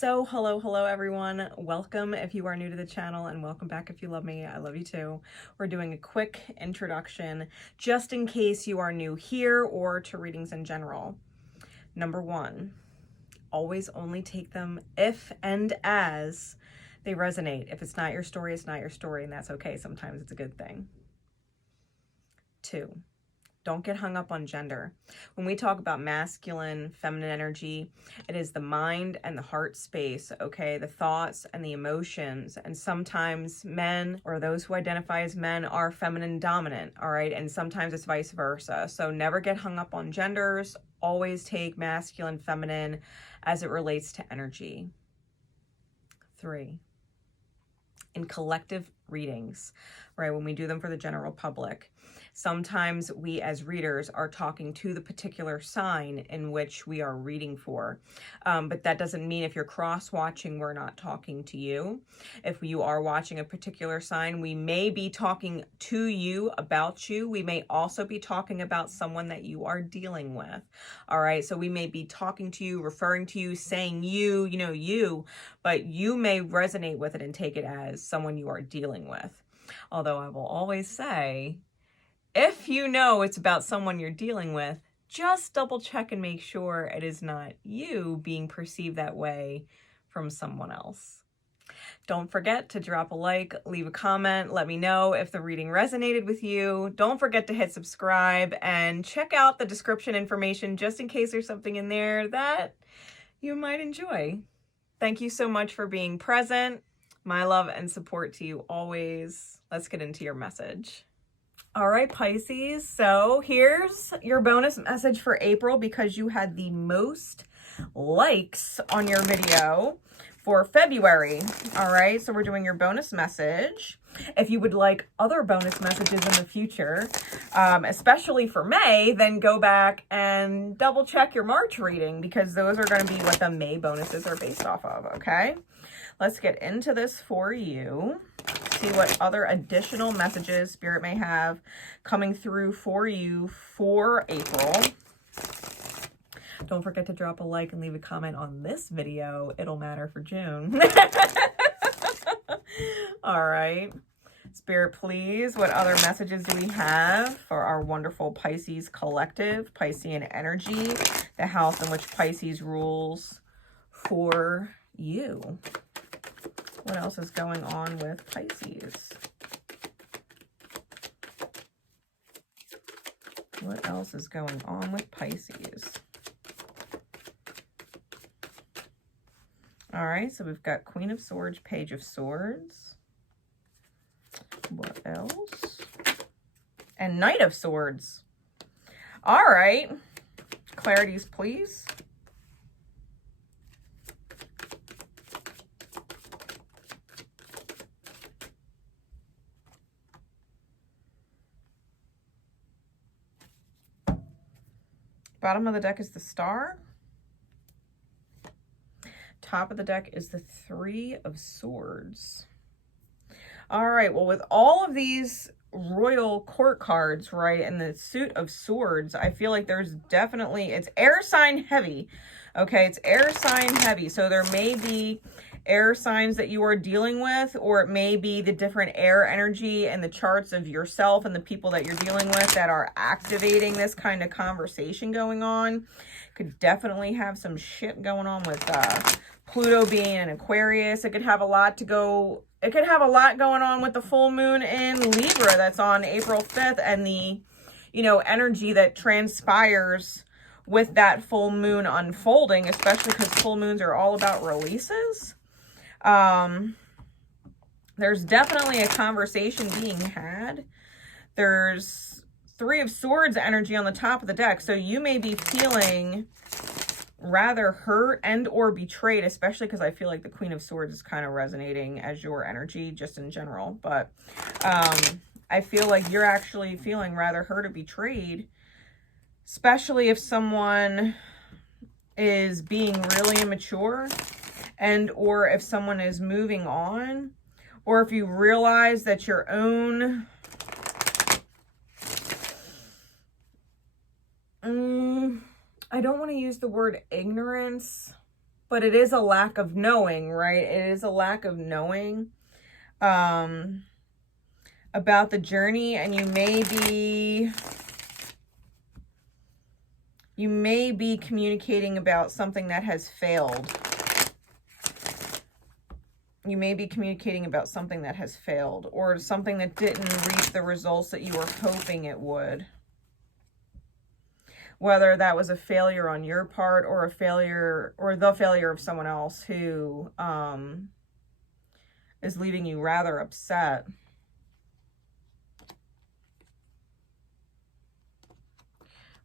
Hello everyone. Welcome if you are new to the channel, and welcome back if you love me. I love you too. We're doing a quick introduction just in case you are new here or to readings in general. Number one, always only take them if and as they resonate. If it's not your story, it's not your story, and that's okay. Sometimes it's a good thing. Two, don't get hung up on gender. When we talk about masculine, feminine energy, it is the mind and the heart space, okay? The thoughts and the emotions. And sometimes men, or those who identify as men, are feminine dominant, all right? And sometimes it's vice versa. So never get hung up on genders. Always take masculine, feminine as it relates to energy. Three, in collective readings, right? When we do them for the general public, sometimes we as readers are talking to the particular sign in which we are reading for. But that doesn't mean if you're cross-watching, we're not talking to you. If you are watching a particular sign, we may be talking to you about you. We may also be talking about someone that you are dealing with. All right. So we may be talking to you, referring to you, saying you, but you may resonate with it and take it as someone you are dealing with. Although I will always say, if you know it's about someone you're dealing with, just double check and make sure it is not you being perceived that way from someone else. Don't forget to drop a like, leave a comment, let me know if the reading resonated with you. Don't forget to hit subscribe and check out the description information just in case there's something in there that you might enjoy. Thank you so much for being present. My love and support to you always. Let's get into your message. All right, Pisces. So here's your bonus message for April because you had the most likes on your video for February. All right, so we're doing your bonus message. If you would like other bonus messages in the future, especially for May, then go back and double check your March reading because those are going to be what the May bonuses are based off of, okay? Let's get into this for you. See what other additional messages Spirit may have coming through for you for April. Don't forget to drop a like and leave a comment on this video. It'll matter for June. All right. Spirit, please, what other messages do we have for our wonderful Pisces collective, Piscean energy, the house in which Pisces rules for you? What else is going on with Pisces? What else is going on with Pisces? All right, so we've got Queen of Swords, Page of Swords. What else? And Knight of Swords. All right. Clarities, please. Bottom of the deck is the Star. Top of the deck is the Three of Swords. All right, well, with all of these royal court cards, right, and the Suit of Swords, I feel like there's definitely, it's air sign heavy, okay? It's air sign heavy, so there may be air signs that you are dealing with, or it may be the different air energy and the charts of yourself and the people that you're dealing with that are activating this kind of conversation going on. Could definitely have some shit going on with Pluto being an Aquarius. It could have a lot going on with the full moon in Libra that's on April 5th and the, energy that transpires with that full moon unfolding, especially because full moons are all about releases. There's definitely a conversation being had. There's Three of Swords energy on the top of the deck. So you may be feeling rather hurt and or betrayed, especially because I feel like the Queen of Swords is kind of resonating as your energy just in general. But I feel like you're actually feeling rather hurt or betrayed, especially if someone is being really immature and or if someone is moving on, or if you realize that your own I don't want to use the word ignorance, but it is a lack of knowing, right? It is a lack of knowing about the journey, and you may be communicating about something that has failed. You may be communicating about something that has failed, or something that didn't reach the results that you were hoping it would. Whether that was a failure on your part, or a failure, or the failure of someone else who is leaving you rather upset.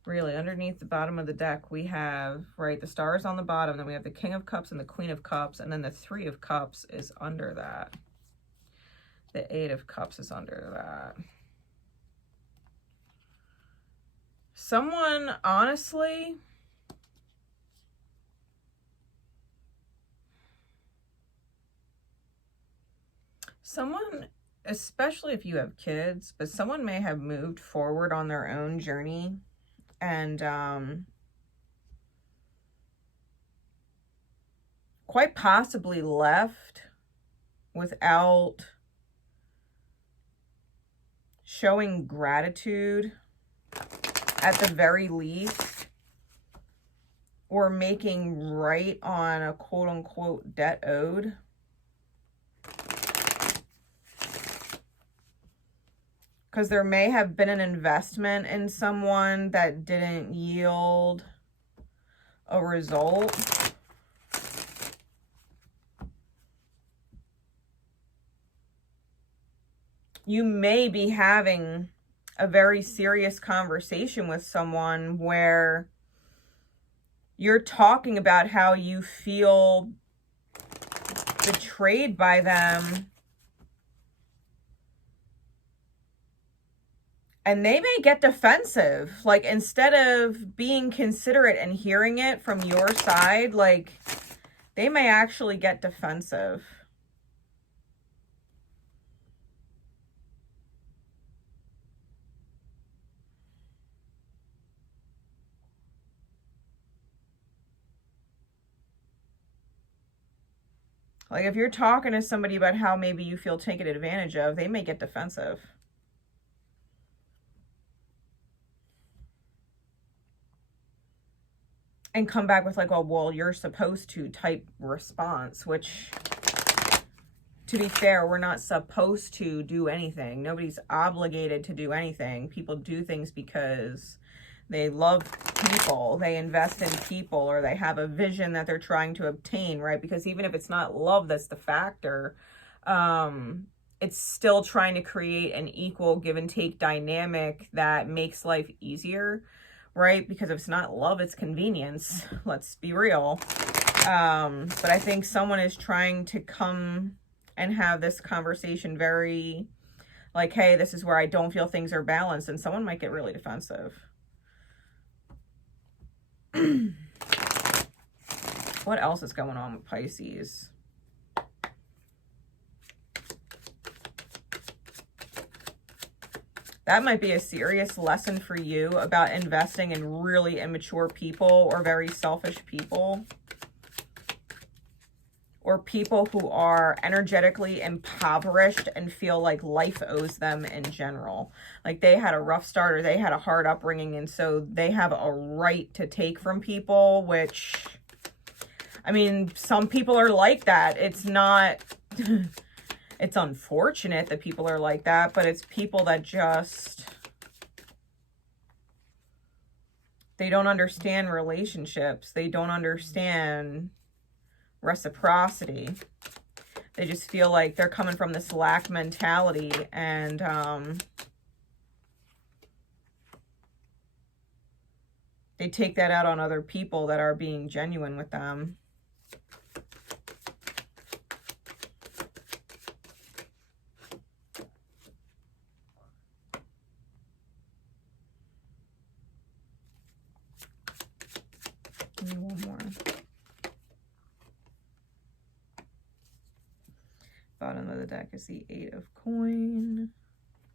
Really, underneath the bottom of the deck, we have, right, the stars on the bottom, then we have the King of Cups and the Queen of Cups, and then the Three of Cups is under that. The Eight of Cups is under that. Someone, honestly, especially if you have kids, but someone may have moved forward on their own journey, and quite possibly left without showing gratitude at the very least, or making right on a quote-unquote debt owed. Because there may have been an investment in someone that didn't yield a result. You may be having a very serious conversation with someone where you're talking about how you feel betrayed by them. And they may get defensive. Like, instead of being considerate and hearing it from your side, like, they may actually get defensive. Like, if you're talking to somebody about how maybe you feel taken advantage of, they may get defensive. And come back with like, oh, well, you're supposed to type response, which, to be fair, we're not supposed to do anything. Nobody's obligated to do anything. People do things because they love people, they invest in people, or they have a vision that they're trying to obtain, right? Because even if it's not love that's the factor, it's still trying to create an equal give and take dynamic that makes life easier, right? Because if it's not love, it's convenience. Let's be real. But I think someone is trying to come and have this conversation very like, hey, this is where I don't feel things are balanced, and someone might get really defensive. What else is going on with Pisces? That might be a serious lesson for you about investing in really immature people, or very selfish people, or people who are energetically impoverished and feel like life owes them in general. Like, they had a rough start, or they had a hard upbringing, and so they have a right to take from people, which, I mean, some people are like that. It's not... It's unfortunate that people are like that, but it's people that just... They don't understand relationships. They don't understand reciprocity. They just feel like they're coming from this lack mentality, and they take that out on other people that are being genuine with them. Give me one more. Bottom of the deck is the Eight of Coins.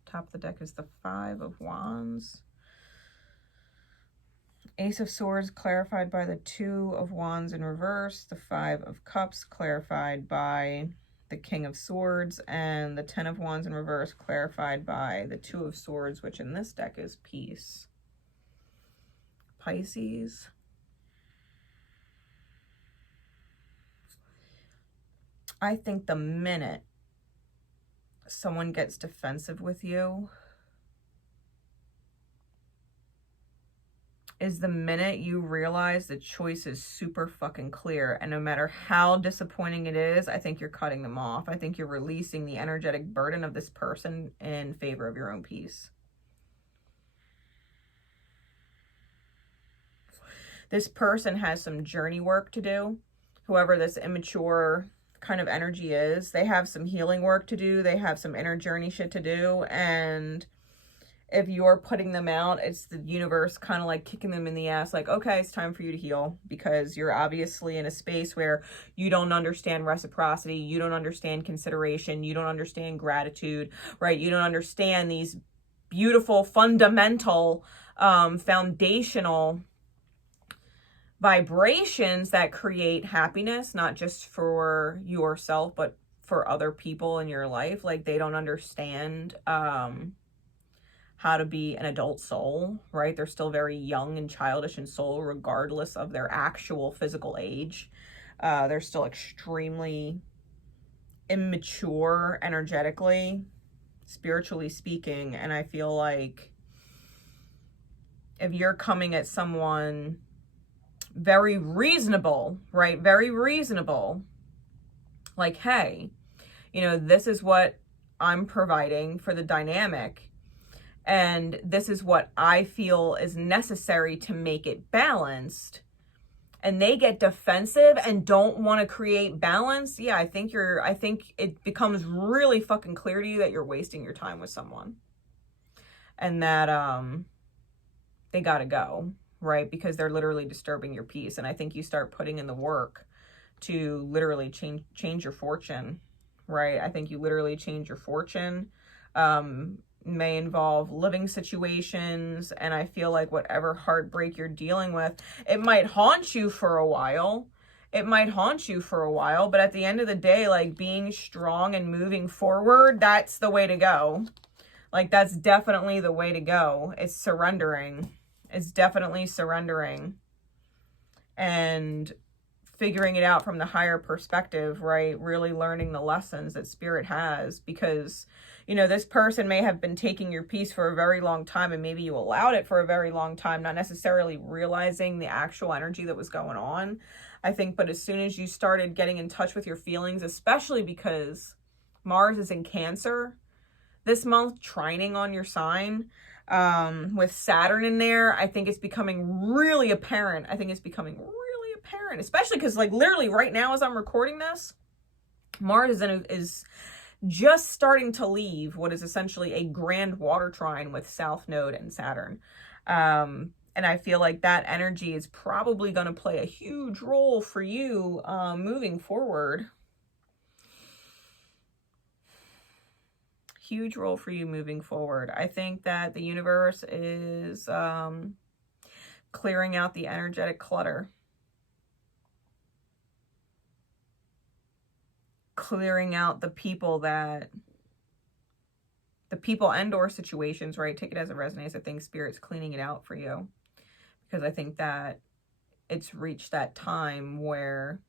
Top of the deck is the Five of Wands. Ace of Swords clarified by the Two of Wands in reverse. The Five of Cups clarified by the King of Swords. And the Ten of Wands in reverse clarified by the Two of Swords, which in this deck is Peace. Pisces. I think the minute someone gets defensive with you is the minute you realize the choice is super fucking clear. And no matter how disappointing it is, I think you're cutting them off. I think you're releasing the energetic burden of this person in favor of your own peace. This person has some journey work to do. Whoever this immature kind of energy is, they have some healing work to do. They have some inner journey shit to do. And if you're putting them out, it's the universe kind of like kicking them in the ass, like, okay, it's time for you to heal, because you're obviously in a space where you don't understand reciprocity, you don't understand consideration, you don't understand gratitude, right? You don't understand these beautiful, fundamental, foundational vibrations that create happiness, not just for yourself, but for other people in your life. Like, they don't understand, how to be an adult soul, right? They're still very young and childish in soul, regardless of their actual physical age. They're still extremely immature energetically, spiritually speaking. And I feel like if you're coming at someone very reasonable, right? Very reasonable, like, hey, you know, this is what I'm providing for the dynamic, and this is what I feel is necessary to make it balanced, and they get defensive and don't want to create balance, yeah, I think it becomes really fucking clear to you that you're wasting your time with someone, and that they gotta go, right? Because they're literally disturbing your peace. And I think you start putting in the work to literally change your fortune, right? I think you literally change your fortune. May involve living situations, and I feel like whatever heartbreak you're dealing with, it might haunt you for a while. It might haunt you for a while, but at the end of the day, like, being strong and moving forward, that's the way to go. Like, that's definitely the way to go. It's surrendering. It's definitely surrendering and figuring it out from the higher perspective, right? Really learning the lessons that spirit has, because, you know, this person may have been taking your peace for a very long time, and maybe you allowed it for a very long time, not necessarily realizing the actual energy that was going on, I think. But as soon as you started getting in touch with your feelings, especially because Mars is in Cancer this month, trining on your sign, with Saturn in there, I think it's becoming really apparent. I think it's becoming really apparent, especially because, like, literally right now as I'm recording this, Mars is just starting to leave what is essentially a grand water trine with South Node and Saturn. And I feel like that energy is probably going to play a huge role for you moving forward. Huge role for you moving forward. I think that the universe is clearing out the energetic clutter. Clearing out the people and or situations, right? Take it as it resonates. I think Spirit's cleaning it out for you, because I think that it's reached that time where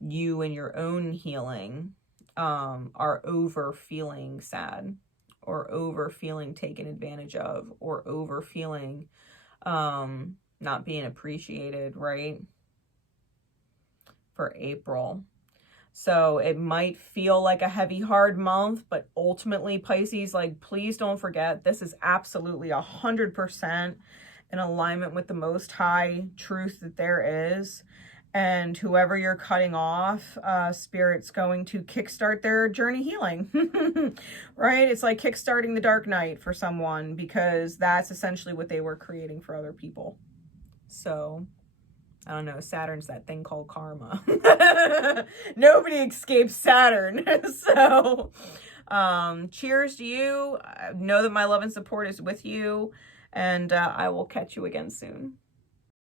you and your own healing are over feeling sad, or over feeling taken advantage of, or over feeling not being appreciated, right? For April. So it might feel like a heavy, hard month, but ultimately, Pisces, like, please don't forget, this is absolutely 100% in alignment with the Most High truth that there is. And whoever you're cutting off, Spirit's going to kickstart their journey healing, right? It's like kickstarting the Dark Night for someone, because that's essentially what they were creating for other people. So, I don't know, Saturn's that thing called karma. Nobody escapes Saturn. So, cheers to you. Know that my love and support is with you, and I will catch you again soon.